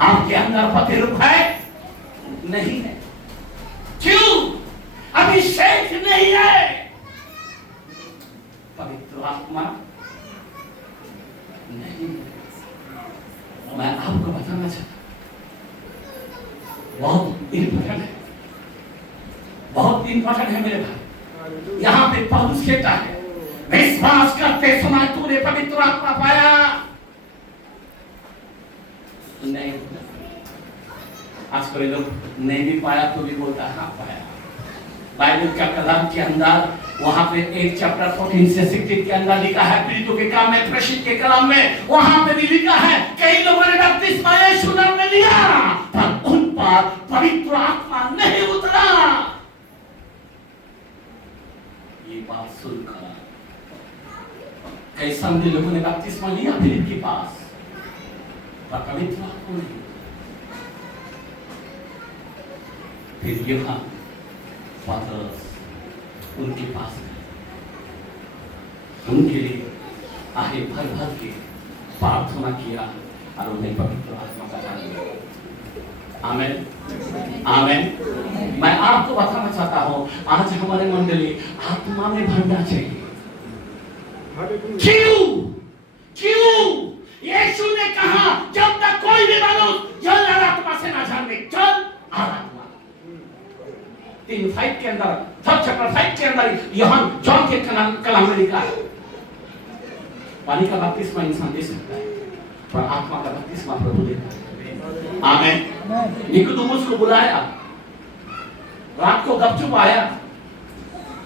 आपके अंदर प्रतिरूप है? नहीं है। क्यों? अभिषेक नहीं है। पवित्र आत्मा नहीं। मैं आपको बताना चाहता हूं, बहुत इंपॉर्टेंट है, बहुत इंपॉर्टेंट है मेरे भाई। यहां पे पौलुस कहता है, विश्वास करते समय तूने पवित्र आत्मा पाया नहीं। आजकल लोग नहीं भी पाया तो भी बोलता है हाँ पाया। बाइबल का कलाम के अंदर वहां पे 1 चैप्टर 14 से 16 के अंदर लिखा है, पीड़ितों के काम में, प्रेषित के कलाम में वहां पे भी लिखा है, कई लोगों ने बपतिस्मा यीशु नाम में लिया पर उन पर पवित्र आत्मा नहीं उतरा। ये बात सुनकर कई सामने लोगों ने बपतिस्मा लिया फिलिप के पास, पर पवित्र आत्मा नहीं। फिर यूहन्ना पतरस उनके पास गए, उनके लिए आहे भर भर के प्रार्थना किया और उन्हें पवित्र आत्मा का दान दिया। आमीन, आमीन। मैं आपको बताना चाहता हूं, आज हमारे मंडली आत्मा में भरना चाहिए। क्यों? क्यों? यीशु ने कहा जब तक कोई भी मनुष्य जल और आत्मा से ना जाने, जल और आत्मा 3:5 के अंदर, 3 चैप्टर 5 के अंदर यूहन्ना जॉन के कलाम में लिखा है, पानी का बपतिस्मा इंसान दे सकता है पर आत्मा का बपतिस्मा प्रभु देता है। आमीन। निकोदेमुस को बुलाया, रात को गपचुप आया,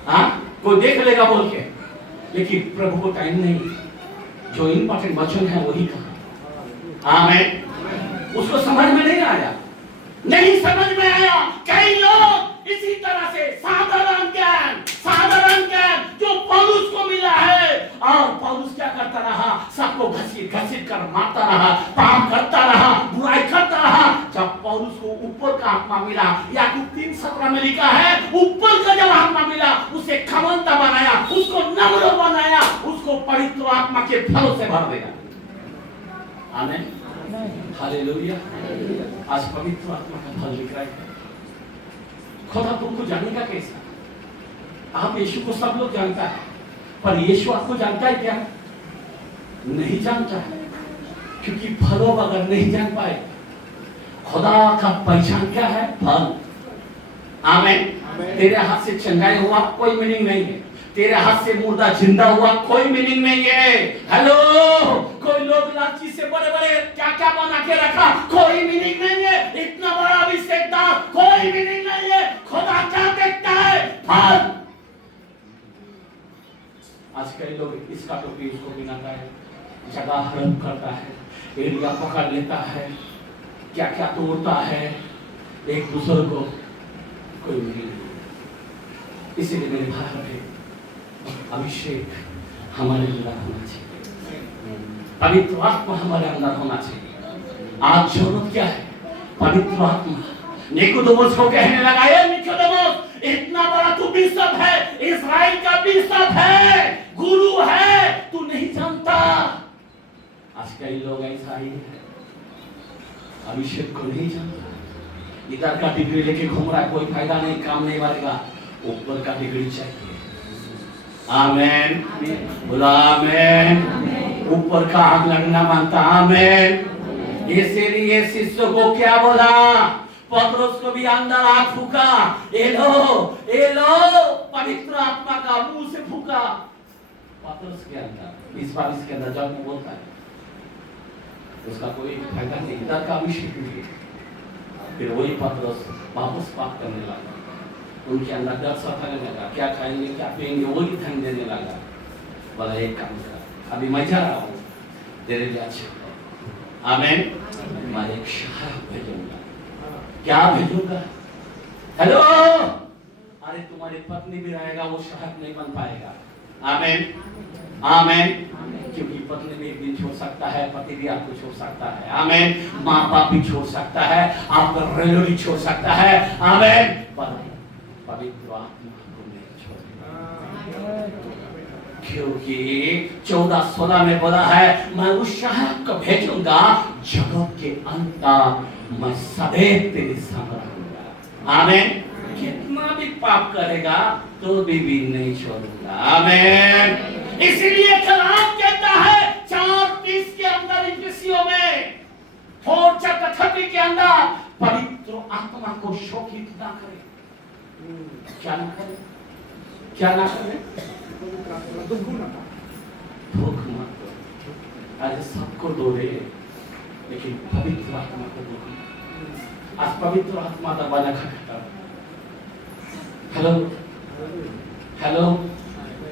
हाँ कोई देख लेगा बोल के, लेकिन प्रभु को टाइम नहीं, जो इंपॉर्टेंट वचन है वही कहा। आमीन। उसको समझ में नहीं आया, नहीं समझ में आया। कई लोग इसी तरह से साधारण ज्ञान जो पौलुस को मिला है, और पौलुस क्या करता रहा, सबको घसीट घसीट कर मारता रहा, पाप करता रहा, बुराई करता रहा। जब पौलुस को ऊपर का आत्मा मिला, याकूब 3:17 में लिखा है, ऊपर का जब आत्मा मिला उसे खमनता बनाया, उसको नम्र बनाया, उसको पवित्र आत्मा के फलों से भर देगा। आमीन, हालेलुया। आज पवित्र आत्मा का फल लिख रहा है। खुदा तुमको जानेगा कैसा? आप यीशु को सब लोग जानता है, पर यीशु आपको जानता है क्या? नहीं जानता है, क्योंकि फलों अगर नहीं जान पाए, खुदा का पहचान क्या है? फल। आमीन। तेरे हाथ से चंगाई हुआ कोई मीनिंग नहीं है, तेरे हाथ से मुर्दा जिंदा हुआ कोई मीनिंग नहीं है। हेलो, कोई लोग लाची से बड़े बड़े क्या क्या बना के रखा, कोई मीनिंग नहीं है। इतना बड़ा अभिषेक था, कोई मीनिंग नहीं है। खुदा क्या देखता है? फल। आज कई लोग इसका टोपी उसको पहनाता है, जगह हड़प करता है, एरिया पकड़ लेता है, क्या क्या तोड़ता है एक दूसरे को, कोई मीनिंग नहीं। इसीलिए मेरे भाई अभिषेक हमारे अंदर होना चाहिए, पवित्र आत्मा हमारे अंदर होना चाहिए। आज जरूरत क्या है? पवित्र आत्मा। निकोदेमुस को कहने लगा, ये निकोदेमुस, इतना बड़ा तू बिशप है, इस्राएल का बिशप है, गुरु है, तू नहीं जानता। आज कई लोग ऐसा ही है, अभिषेक को नहीं जानता, इधर का डिग्री लेके घूम रहा है, कोई फायदा नहीं, काम नहीं बढ़ेगा, ऊपर का डिग्री चाहिए। आमीन, बोला आमीन। ऊपर का आग लगना मानता। आमीन। इसीलिए शिष्य को क्या बोला? पतरस को भी अंदर आग फूका, एलो पवित्र आत्मा का मुंह से फूका पतरस के अंदर। 20-22 के अंदर जब वो बोलता है उसका कोई फायदा नहीं, इधर का अभिषेक नहीं। फिर वही पतरस वापस पाप करने लगा, उनके अंदर डर सताने लगा, क्या खाएंगे क्या पिएंगे वही ध्यान देने लगा। बोला एक काम कर, अभी मैं जा रहा हूँ, तेरे लिए अच्छा। आमीन। मैं एक सहायक भेजूंगा। क्या भेजूंगा? हेलो, अरे तुम्हारी पत्नी भी रहेगा, वो सहायक नहीं बन पाएगा। आमीन, आमीन। क्योंकि पत्नी भी एक दिन छोड़ सकता है, पति भी आपको छोड़ सकता है। आमीन। माँ बाप भी छोड़ सकता है, आपका रिलेटिव छोड़ सकता है। आमीन। पवित्र आत्मा को नहीं छोड़ेगा, क्योंकि 14-16 में बोला है, मैं उस सहायक को भेजूंगा जगत के अंत तक मैं सदैव तेरे संग रहूंगा। आमीन। कितना भी पाप करेगा तो भी नहीं छोड़ूंगा। आमीन। इसलिए कलाम कहता है 4:30 के अंदर इफिसियों में 4:30 के अंदर पवित्र आत्मा को शोकित ना करे। क्या ना करे? क्या ना करे? दुख मत दो। अरे सबको दो रे, लेकिन पवित्र आत्मा को दो। आज पवित्र आत्मा दबाना खाता। हेलो हेलो,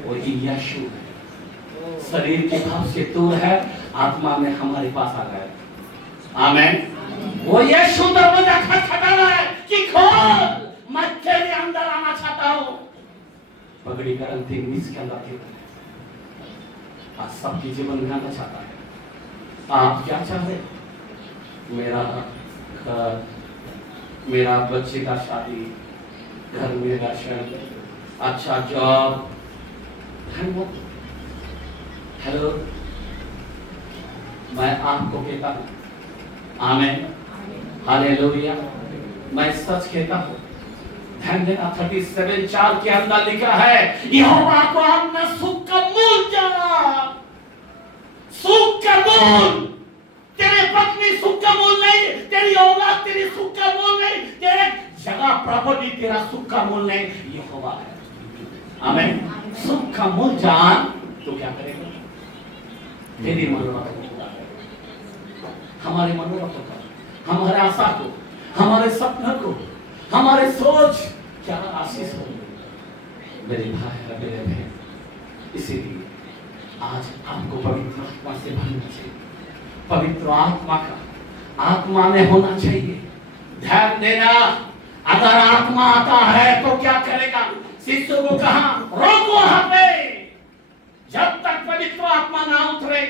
वही यीशु है, शरीर के भाव से दूर है, आत्मा में हमारे पास आ गया। आमीन। वो यीशु दरवाजा खटखटा रहा है कि खोल, मैं तेरे अंदर आना चाहता हूँ। पगड़ी का अंतिम मिस के अंदर थे, आज सबके जीवन में आना चाहता है। आप क्या चाहते? मेरा घर, मेरा बच्चे का शादी, घर में राशन, अच्छा जॉब। हेलो, मैं आपको कहता हूँ, आमीन, हालेलुया, मैं सच कहता हूँ। ध्यान देना, 37:4 के अंदर लिखा है, यहोवा को अपना सुख का मूल जाना। सुख का मूल, तेरे पत्नी सुख का मूल नहीं, तेरी औलाद तेरी सुख का मूल नहीं, तेरे जगह प्रॉपर्टी तेरा सुख का मूल नहीं, यहोवा है। आमीन। सुख का मूल जान तो क्या करेगा? तेरी मनोरथ को पूरा करेगा, हमारे मनोरथ को, हमारे आशा को, हमारे सपने को, हमारे सोच क्या आशीष हो मेरे भाई और मेरे बहन। इसीलिए आज आपको पवित्र आत्मा से भरना चाहिए, पवित्र आत्मा का आत्मा में होना चाहिए। ध्यान देना, अगर आत्मा आता है तो क्या करेगा? शिष्यों को कहा रोको वहां पे, जब तक पवित्र आत्मा ना उतरे।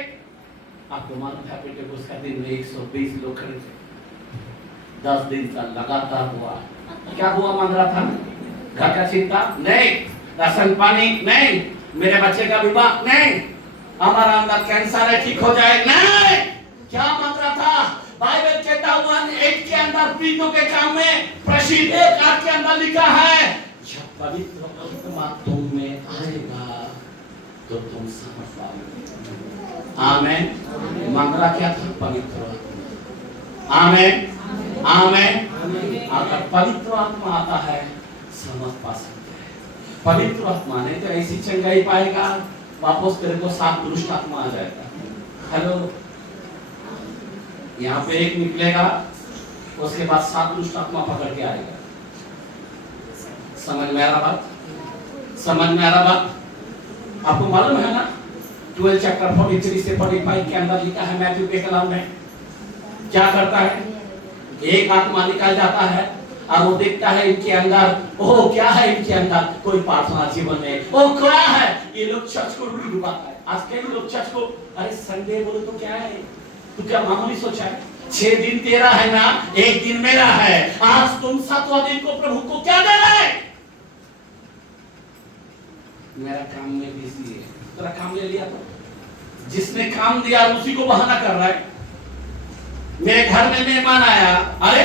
आपको मालूम है पेंटेकोस्त का दिन में 120 लोग खड़े थे, 10 दिन का लगातार हुआ। क्या हुआ मांग रहा था? घर का चिंता नहीं, राशन पानी नहीं, मेरे बच्चे का विवाह नहीं, हमारा अंदर कैंसर है ठीक हो जाए नहीं। क्या मांग रहा था? बाइबल कहता हुआ 1 के अंदर प्रीतों के काम में प्रसिद्ध 1:8 के अंदर लिखा है, जब पवित्र आत्मा तुम में आएगा तो तुम समझ पाओगे। आमीन। मांग रहा क्या था? पवित्र आत्मा। आमीन, आमीन। अगर पवित्र आत्मा आता है समझ पा सकते हैं। पवित्र आत्मा नहीं तो ऐसी चंगाई पाएगा, वापस तेरे को 7 दुष्ट आत्मा आ जाएगा। हेलो, यहाँ पे एक निकलेगा, उसके बाद 7 दुष्ट आत्मा पकड़ के आएगा। समझ में आ रहा बात? समझ में आ रहा बात? आपको मालूम है ना 12 चैप्टर 43 से 45 के अंदर लिखा है, मैथ्यू के कलाम में क्या करता है? एक आत्मा निकल जाता है और वो देखता है इनके अंदर, ओह क्या है इनके अंदर? कोई प्रार्थना जीवन है। ओह क्या है? ये लोग चर्च को डुबाता है। आज कई लोग चर्च को, अरे संडे बोलो तो क्या है? तू क्या मामूली सोचा है? 6 दिन तेरा है ना, 1 दिन मेरा है। आज तुम 7वां दिन को प्रभु को क्या दे रहे? मेरा काम में बिजी है। तेरा काम ले लिया तो जिसने काम दिया उसी को बहाना कर रहा है। मेरे घर में मेहमान आया, अरे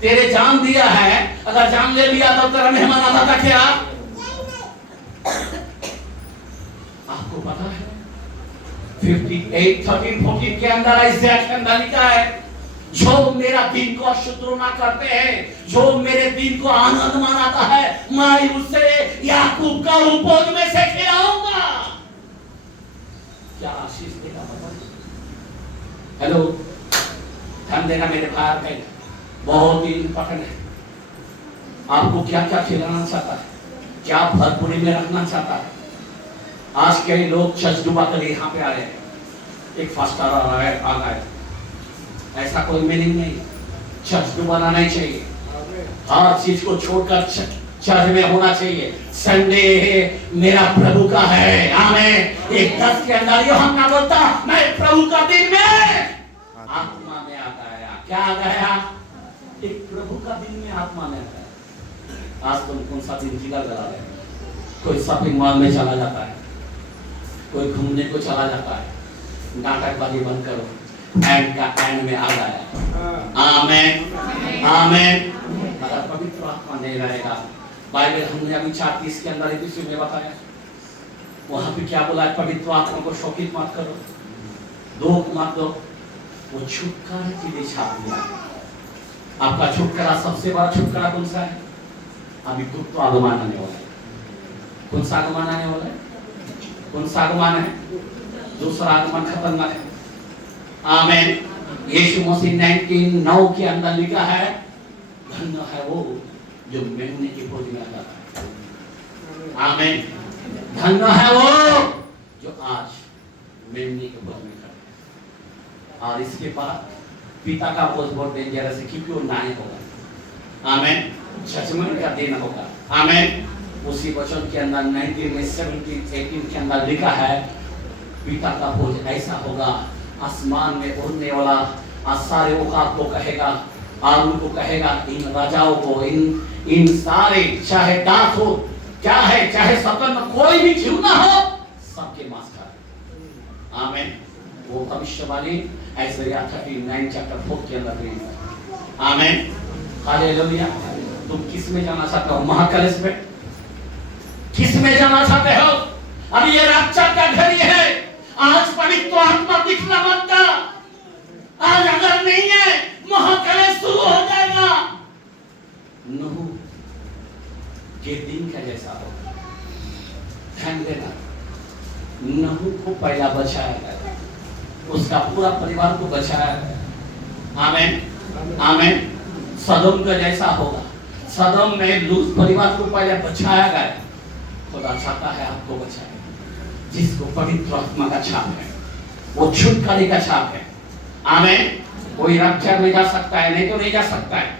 तेरे जान दिया है, अगर जान ले लिया तो तेरा मेहमान आता था क्या? आपको पता है 58, 13, 14 के अंदर ऐसे अंदर लिखा है, जो मेरा दिन को अशुद्ध ना करते हैं, जो मेरे दिन को आनंद मनाता है, मैं उसे याकूब का उपज में से खिलाऊंगा। क्या आशीष देगा पता? हेलो, ध्यान देना मेरे भाई बहन, बहुत ही इंपॉर्टेंट है। आपको क्या क्या खिलाना चाहता है, क्या भरपूरी में रखना चाहता है। आज कई लोग चर्च डुबा कर यहाँ पे आ रहे हैं, एक फास्टर आ रहा है, आ गए, ऐसा कोई मीनिंग नहीं। चर्च डुबाना नहीं चाहिए, हर चीज को छोड़कर चर्च में होना चाहिए। संडे मेरा प्रभु का है। आमीन। 1:10 के अंदर यूहन्ना बोलता, मैं प्रभु का दिन में आत्मा में आ गया। क्या आ गया? एक प्रभु का दिन में आत्मा में आ गया। आज तुम कौन सा दिन जिला जला रहे? कोई शॉपिंग मॉल में चला जाता है, कोई घूमने को चला जाता है। नाटकबाजी बंद करो, एंड का एंड में आ गया। आमेन आमेन। अगर पवित्र आत्मा नहीं रहेगा, बाइबल हमने अभी 4:30 के अंदर इसी में बताया, वहां पे क्या बोला है? पवित्र आत्मा को शोकित मत करो, दुख मत दो, वो छुटकारा के लिए छाप दिया। आपका छुटकारा सबसे बड़ा छुटकारा कौन सा है? अभी दुख तो आगमन आने वाला है। कौन सा आगमन आने वाला है? कौन सा आगमन है? दूसरा आगमन खतरनाक है। आमीन। यीशु मसीह 19:9 के अंदर लिखा है, धन्य है वो जो मेमने की भोज में आता है। आमीन। धन्य है वो जो आज मेमने की भोज में खाता है। और इसके बाद पिता का भोज बहुत डेंजरस है, क्योंकि वो न्याय होगा। आमीन। जजमेंट का दिन होगा। आमीन। उसी वचन के अंदर 19 में 17 18 के अंदर लिखा है, पिता का भोज ऐसा होगा, आसमान में उड़ने वाला सारे औकात को कहेगा, और उनको कहेगा, इन राजाओं को, इन सारे, चाहे दास हो, क्या है, चाहे स्वतंत्र कोई भी क्यों ना हो, सबके मास्टर। आमीन। वो भविष्यवाणी ऐश्वर्या 39 चैप्टर 4 के अंदर है। आमीन। हालेलुया। तुम किस में जाना चाहते हो? महाकलेश में? किस में जाना चाहते हो? अभी ये रक्षा का घर है। आज पवित्र आत्मा दिखना मत था। आज अगर नहीं है, महाकलेश शुरू हो जाएगा। नूह के दिन का जैसा होगा। ध्यान देना, नूह को पहला बचाया गया, उसका पूरा परिवार को बचाया गया। आमीन आमीन। सदोम का जैसा होगा। सदोम में लूत परिवार को पहले बचाया गया। खुदा चाहता है आपको बचाए, जिसको पवित्र आत्मा का छाप है, वो छुटकारे का छाप है। आमीन। कोई रक्षा में जा सकता है, नहीं तो नहीं जा सकता है।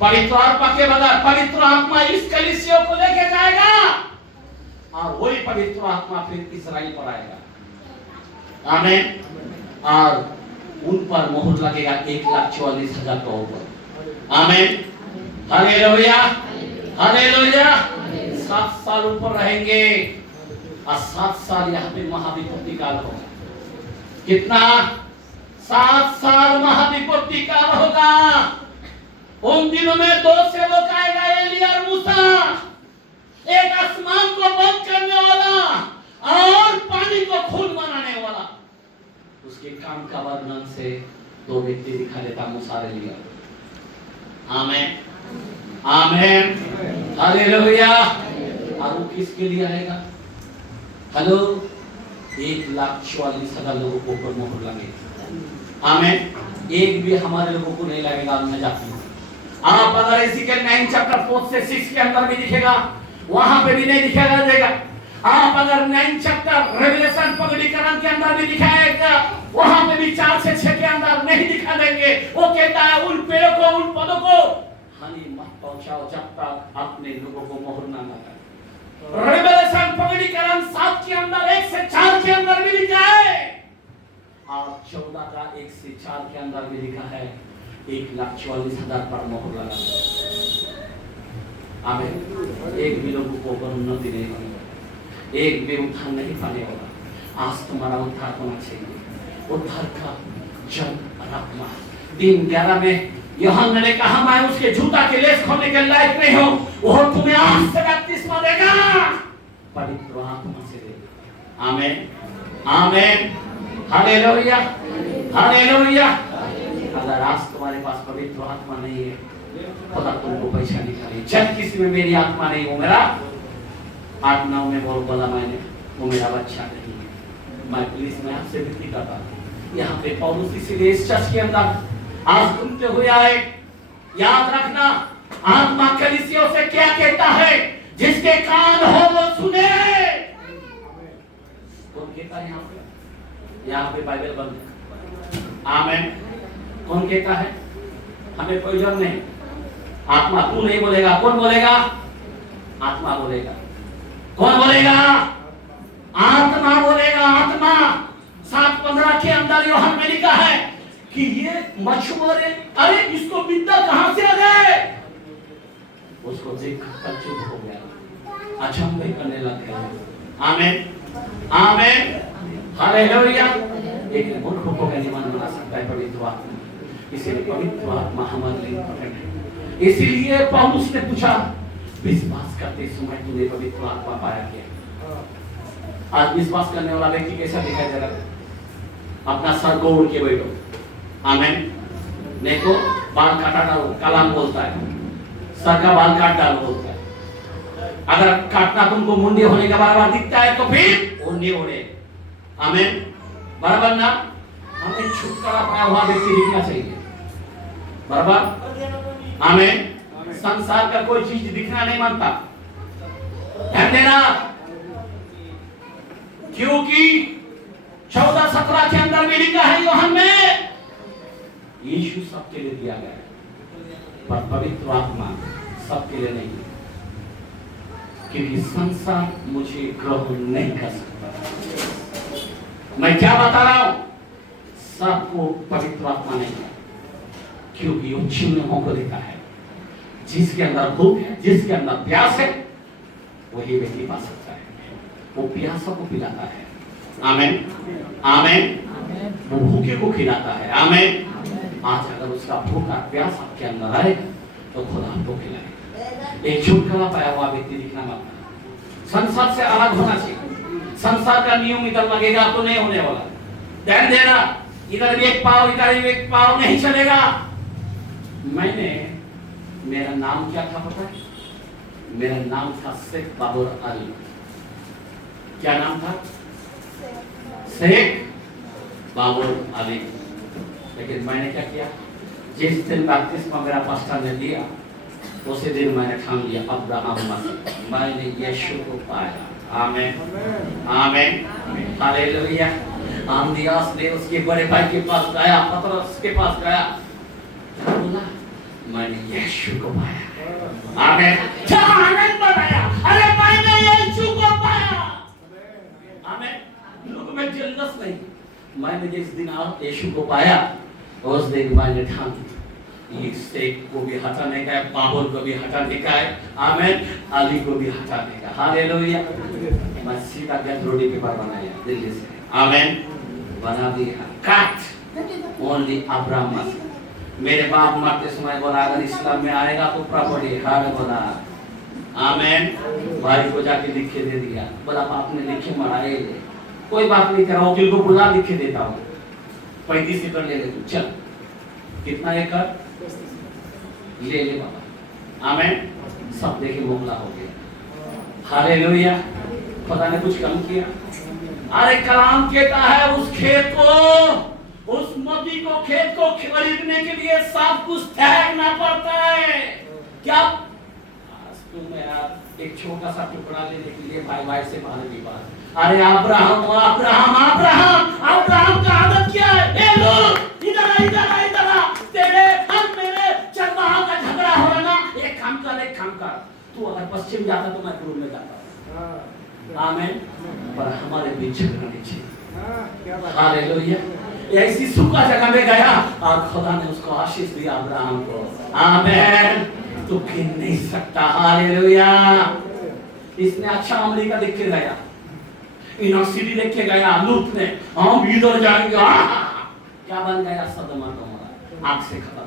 पवित्र आत्मा के बगैर पवित्र आत्मा इस कलीसिया को लेके जाएगा, और वही पवित्र आत्मा फिर इस्राएल पर आएगा। आमीन। और उन पर मोहर लगेगा 1,44,000 के ऊपर। आमीन। Hallelujah hallelujah. 7 साल ऊपर रहेंगे, और 7 साल यहाँ पे महाविपत्ति काल होगा। कितना? 7 साल महाविपत्ति काल होगा। उन दिनों में 2 सेवक आएगा, एलिया और मूसा। एक आसमान को बंद करने वाला और पानी को खून बनाने वाला। उसके काम का वर्णन से 2 व्यक्ति दिखा देता, मूसा और एलिया। आमीन आमीन। हालेलुया। और वो किसके लिए आएगा? हेलो, 1,44,000 लोगों को ऊपर मोहर लगेगा। आमीन। एक भी हमारे लोगों को नहीं लगेगा। मैं जाती हूँ। आप अगर इसी के 9 चैप्टर 4 से 6 के अंदर भी दिखेगा, वहां पे भी नहीं दिखाया जाएगा। आप अगर 9 चैप्टर रेवलेशन पवित्रीकरण के अंदर भी दिखाएगा, वहां पे भी 4 से 6 के अंदर नहीं दिखा देंगे। वो कहता है, उन पेड़ों को, उन पदों को हानि मत पहुंचाओ जब तक अपने लोगों को मोहर ना लगाए। रेवलेशन पवित्रीकरण 7 के अंदर 1 से 4 के अंदर भी लिखा है, और 14 का 1 से 4 के अंदर भी लिखा है, 1,44,000 पर मोहर लगा। आमीन। एक भी लोगों को उन्नति नहीं होगी, एक भी उद्धार नहीं पाने वाला। आज तुम्हारा उद्धार होना चाहिए। उद्धार का जन आत्मा। दिन 11 में यूहन्ना ने कहा, मैं उसके जूता के लेस खोलने के लायक नहीं हूं, वो तुम्हें आज से बपतिस्मा देगा, पवित्र आत्मा से देगा। आमीन आमीन। Hallelujah hallelujah. अगर आज तुम्हारे पास पवित्र आत्मा नहीं है, खुदा तुमको पैसा निकाले। जब किसी में मेरी आत्मा नहीं, वो मेरा 8-9 में बहुत बोला मैंने, वो मेरा बच्चा नहीं है। मैं प्लीज मैं आपसे विनती करता हूँ, यहाँ पे पौलुस इसीलिए इस चर्च के अंदर आज घूमते हुए आए। याद रखना, आत्मा कलीसियों से क्या कहता है? जिसके कान हो वो सुने। कौन कहता है यहाँ पे बाइबल बंद है। आमीन। कौन कहता है? हमें कोई जरूरत नहीं। आत्मा तू नहीं बोलेगा, कौन बोलेगा? आत्मा बोलेगा। कौन बोलेगा? आत्मा बोलेगा। आत्मा 7:15 के अंदर यूहन्ना में लिखा है कि ये मछुआरे, अरे इसको विद्या कहां से आ गए? उसको देखकर चुप हो गया, अचंभे करने लग गया। आमीन आमीन। हालेलुया। लेकिन मूर्खों को गनीमत बना सकता है पवित्र आत्मा। इसलिए पवित्र आत्मा हमारे लिए इम्पोर्टेंट है। इसीलिए पौलुस ने पूछा, विश्वास करते समय तूने पवित्र आत्मा पाया क्या? आज विश्वास करने वाला व्यक्ति कैसा दिखाई दे रहा है? अपना सर को उड़ के बैठो, आमेन। नहीं तो बाल काटा डालो, कलाम बोलता है, सर का बाल काट डालो बोलता है। अगर काटना तुमको मुंडे होने का बराबर दिखता है तो फिर ओढ़े ओढ़े, आमेन, बराबर ना। हमें छुटकारा पाया हुआ व्यक्ति दिखना चाहिए, बराबर, आमेन। संसार का कोई चीज दिखना नहीं मानता, ध्यान देना, क्योंकि 14:17 के अंदर में लिखा है यूहन्ना में, यीशु सबके लिए दिया गया है, पर पवित्र आत्मा सबके लिए नहीं, क्योंकि संसार मुझे ग्रहण नहीं कर सकता। मैं क्या बता रहा हूं? सबको पवित्र आत्मा नहीं है, क्योंकि वो चिन्हों को देता है। जिसके अंदर भूख है, जिसके अंदर प्यास है, वही व्यक्ति पा सकता है। वो प्यासों को पिलाता है, आमेन, आमेन। वो भूखे को खिलाता है, आमेन। आज अगर उसका भूख और प्यास आपके अंदर आए तो खुदा आपको खिलाएगा। एक छुटकारा पाया हुआ व्यक्ति दिखना मांगता है, संसार से अलग होना चाहिए। संसार का नियम इधर लगेगा तो नहीं होने वाला, ध्यान देना। इधर भी एक पाव, इधर भी एक पाव नहीं चलेगा। मेरा नाम क्या था पता है? मेरा नाम था शेख बाबर अली। क्या नाम था? शेख बाबर अली। लेकिन मैंने क्या किया? जिस दिन बपतिस्मा मेरा पास्टर ने दिया, उसी दिन मैंने ठान लिया अब्राहम मसीह। मैंने यीशु को पाया, आमीन, आमीन, हालेलुया। आंद्रियास ने उसके बड़े भाई के पास गया, पतरस के पास गया, क्या बोला? मैंने यीशु को पाया, आमीन। क्या आनंद बताया, अरे मैंने यीशु को पाया, आमीन। लोग में जल्दस नहीं, मैंने जिस दिन यीशु को पाया उस दिन मैंने ठान लिया, इस शेख को भी हटाने का, बाबर को भी हटाने का, आमीन, अली को भी हटाने का, हालेलुया। मैं सीधा गैस रोटी पेपर बनाया दिल्ली से, आमीन, बना दिया, काट ओनली अब्राहम मसीह। मेरे बाप मरते समय बोला अगर इस्लाम में आएगा तो प्रॉपर्टी हार बोला, आमीन। भाई को जाके लिख के दे दिया, बोला बाप ने लिखे मराए, कोई बात नहीं करा, वकील को बुला लिख के देता हूँ, 35 एकड़ ले ले तू, चल। कितना एकड़? ले ले बाबा, आमीन। सब देखे मोहला हो गया, हालेलुया। पता नहीं कुछ कम किया। अरे कलाम कहता है उस खेत को, उस मोती को, खेत को खरीदने के लिए सब कुछ त्यागना पड़ता है। क्या आज तुम यार एक छोटा सा टुकड़ा लेने के लिए भाई भाई से मारने की बात। अरे अब्राहम अब्राहम अब्राहम अब्राहम का आदत क्या है? ए लोग इधर आ, इधर आ, इधर आ, तेरे और मेरे चरवाहा का झगड़ा हो रहा ना, एक काम कर, तू अगर पश्चिम जाता तो मैं पूर्व में जाता, आमीन। पर हमारे बीच झगड़ा नहीं चाहिए, हालेलुया। ऐसी सूखा जगह में गया और खुदा ने उसको आशीष दिया अब्राहम को, आमीन। तू गिन नहीं सकता, हालेलुया। इसने अच्छा अमेरिका देख के गया, यूनिवर्सिटी देख के गया, लूत ने हम इधर जाएंगे, क्या बन गया? सदम और गमोरा, आग से खत्म,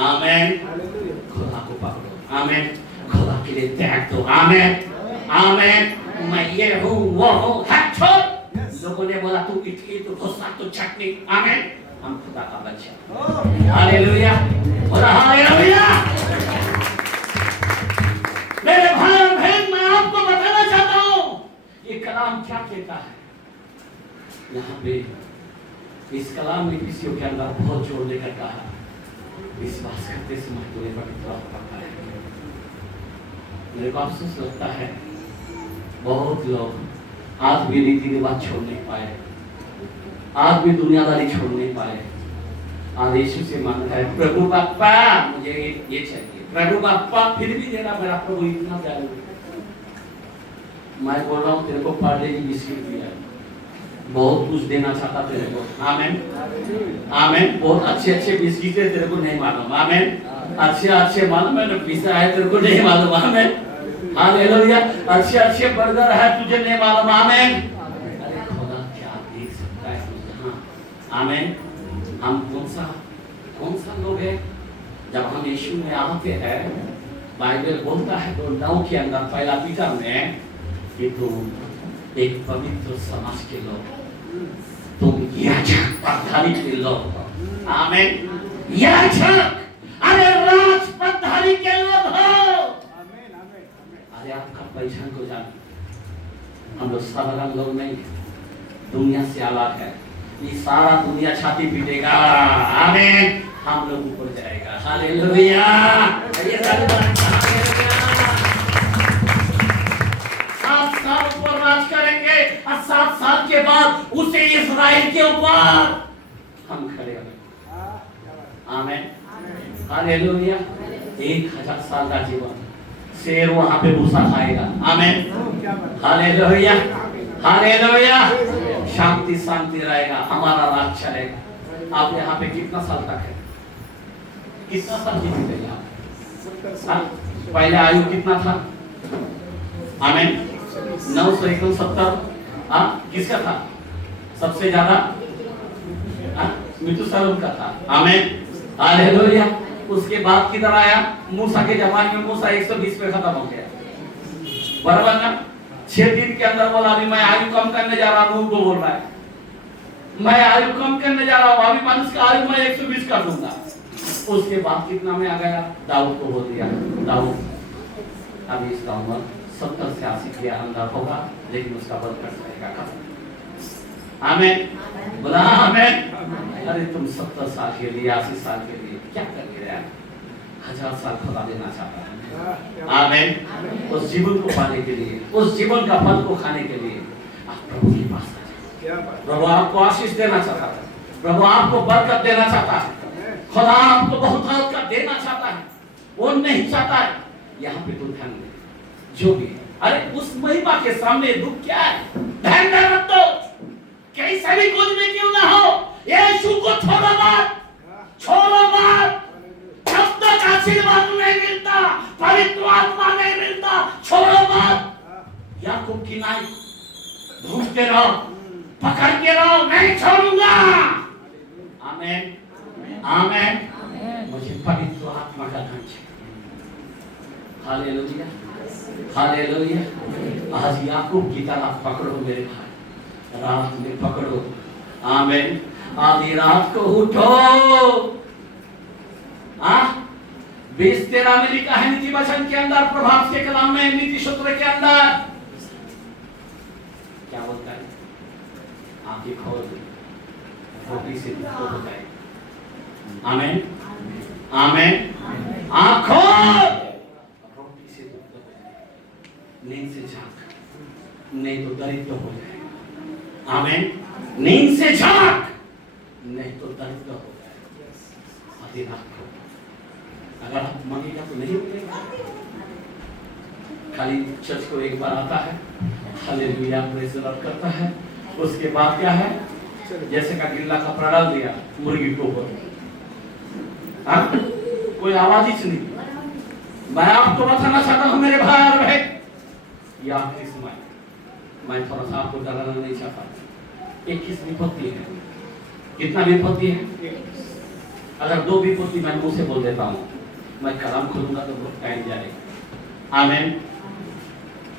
आमीन। खुदा को पकड़ो, आमीन। खुदा के लिए त्याग दो, आमीन, आमीन। मैं ये हूँ वो हूँ, हाथ छोड़। लोगों ने बोला तू इटली, तू डोसा, तू चटनी, आमीन। हम खुदा का बच्चा, हालेलुया, हालेलुया। मेरे भाई और बहन, मैं आपको बताना चाहता हूँ ये कलाम क्या कहता है। यहाँ पे इस कलाम में किसी के अंदर बहुत जोर लेकर कहा, विश्वास करते समय तुम्हें पवित्र आत्मा पाया। मेरे को अफसोस लगता है बहुत लोग आज भी रीति रिवाज छोड़ नहीं पाए, आज भी दुनियादारी छोड़ नहीं पाए। आज यीशु से मांगता है, प्रभु बाप्पा मुझे ये चाहिए, प्रभु बाप्पा फिर भी देना, मेरा प्रभु इतना दयालु है। मैं बोल रहा हूँ तेरे को पार्ले जी बिस्किट दिया, बहुत कुछ देना चाहता तेरे को, आमीन, आमीन। बहुत अच्छे अच्छे बिस्किट है, तेरे को नहीं मालूम, आमीन। अच्छे अच्छे मालूम मैंने पिज़्ज़ा है, तेरे को नहीं मालूम, आमीन, हालेलुया। अच्छे अच्छे बर्गर है, तुझे नहीं मालूम, आमीन। अरे खुदा क्या देख सकता है आमेन। हम कौन सा लोग है? जब हम यीशु में आते हैं, बाइबल बोलता है तो 9 के अंदर पहला पीटर में कि तुम एक पवित्र समाज के लोग, तुम याजक पदधारी के लोग, आमेन, याजक, अरे राज पदधारी के लोग हो। अरे आपका पहचान को जान, हम लोग साधारण लोग नहीं, दुनिया से अलग है। ये सारा दुनिया छाती पीटेगा, आमीन, हम लोग ऊपर जाएगा, हालेलुया। 7 साल ऊपर राज करेंगे और 7 साल के बाद उसे इस्राएल के ऊपर हम खड़े होंगे, आमीन, हालेलुया। 1000 साल का जीवन, शेर वहां पे भूसा खाएगा, आमीन, हालेलुया, हालेलुया। शांति रहेगा, हमारा राज चलेगा। आप यहाँ पे कितना साल तक है? कितना साल जीते आप? पहले आयु कितना था? आमीन, 970। किसका था सबसे ज्यादा? मथुसेलह का था, आमीन, हालेलुया। उसके बाद किधर आया? मूसा के जमाने में मूसा 120 पे खत्म हो गया, बराबर ना? 6 दिन के अंदर बोला अभी मैं आयु कम करने जा रहा हूं, बोल रहा है मैं आयु कम करने जा रहा हूं, अभी मनुष्य का आयु मैं 120 कर दूंगा। उसके बाद कितना में आ गया? दाऊद को बोल दिया, दाऊद अभी इसका उम्र 70 से 80 के अंदर होगा, लेकिन उसका बल कट जाएगा, आमीन, बोला आमीन। अरे तुम 70 साल के लिए, 80 साल के लिए क्या कर रहे हैं? 1000 साल खुदा देना चाहता है, आमीन। उस जीवन को पाने के लिए, उस जीवन का फल को खाने के लिए आप प्रभु के पास आइए। प्रभु आपको आशीष देना चाहता है, प्रभु आपको बरकत देना चाहता है, खुदा आपको बहुत बरकत देना चाहता है। वो नहीं चाहता है यहाँ पे तुम ध्यान दे, जो भी अरे उस महिमा के सामने दुख क्या है? ध्यान मत दो, कैसे भी कुछ भी क्यों ना हो, यीशु को छोड़ो मत, छोड़ो मत। जब तक आशीर्वाद नहीं मिलता, पवित्र आत्मा नहीं मिलता, छोड़ो मत। याकूब की नाई ढूंढते रहो, पकड़ के रहो, नहीं छोड़ूंगा, आमीन, आमीन। मुझे पवित्र आत्मा का धन चाहिए, हालेलुया, हालेलुया। आज याकूब की तरह पकड़ो मेरे भाई, रात में पकड़ो, आमीन। आधी रात को उठो। 20:13 में लिखा है नीति वचन के अंदर, प्रभाव के कलाम में, नीति सूत्र के अंदर क्या बोलता है? आंखें खोल, रोटी से दुख हो जाए, आमीन, आमीन। आंखों रोटी से दुख हो जाए, नींद से जाग, नहीं तो दरिद्र हो जाएगा, आमीन। नींद से जाग, नहीं तो दरिद्र हो जाएगा। आधी रात को अगर आप मांगेगा तो नहीं मिलेगा। खाली चर्च को एक बार आता है, हालेलुया, प्रेज़ द लॉर्ड करता है, उसके बाद क्या है? जैसे का गिल्ला कपड़ा डाल दिया मुर्गी के ऊपर, कोई आवाज ही नहीं। मैं आपको बताना चाहता हूँ मेरे भाई और बहन, ये आखिरी समय, मैं थोड़ा सा आपको डराना नहीं चाहता। 21 विपत्ति है। कितना विपत्ति है? अगर 2 विपत्ति मैं मुंह से बोल देता हूँ, मैं कलाम खोलूंगा तो बहुत टाइम जाएगा, आमीन।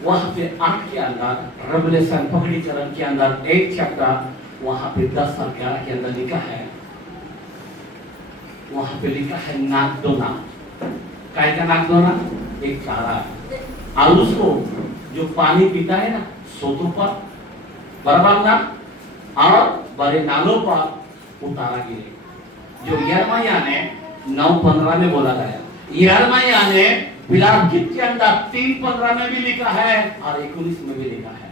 वहां पे 8 के अंदर रेवलेशन पकड़ीकरण के अंदर 1 चैप्टर, वहां पे 10 और 11 के अंदर लिखा है, वहां पे लिखा है नागदोना। काय का नागदोना? एक चारा, और उसको जो पानी पीता है ना सोतों पर, बराबर ना, और बड़े नालों पर उतारा गिरे। जो यिर्मयाह ने 9:15 में बोला गया, यिर्मयाह ने बिलाप गीत के अंदर 3:15 में भी लिखा है और 19 में भी लिखा है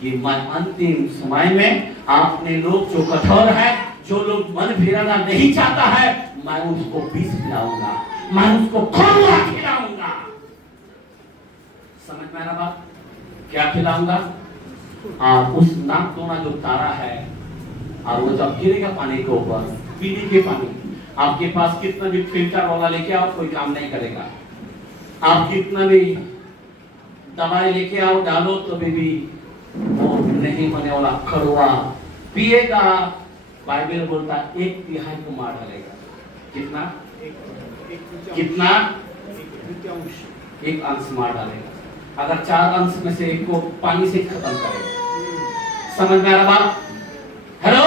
कि मैं अंतिम समय में आपने लोग जो कठोर है, जो लोग मन फिराना नहीं चाहता है, मैं उसको विष पिलाऊंगा, मैं उसको खोलवा खिलाऊंगा। समझ में आ रहा बात? क्या खिलाऊंगा? और उस नागदोना जो तारा है, और वो जब गिरेगा पानी के ऊपर, पीने के पानी, आपके पास कितना भी फिल्टर वाला लेके आओ कोई काम नहीं करेगा। आप कितना भी दवाई लेके आओ डालो तो भी वो नहीं होने वाला, कड़वा पिएगा बाइबल बोलता 1/3 को मार डालेगा। कितना? कितना? 1 अंश मार डालेगा। अगर 4 अंश में से 1 को पानी से खत्म करेगा। समझ में आ रहा बात? हेलो,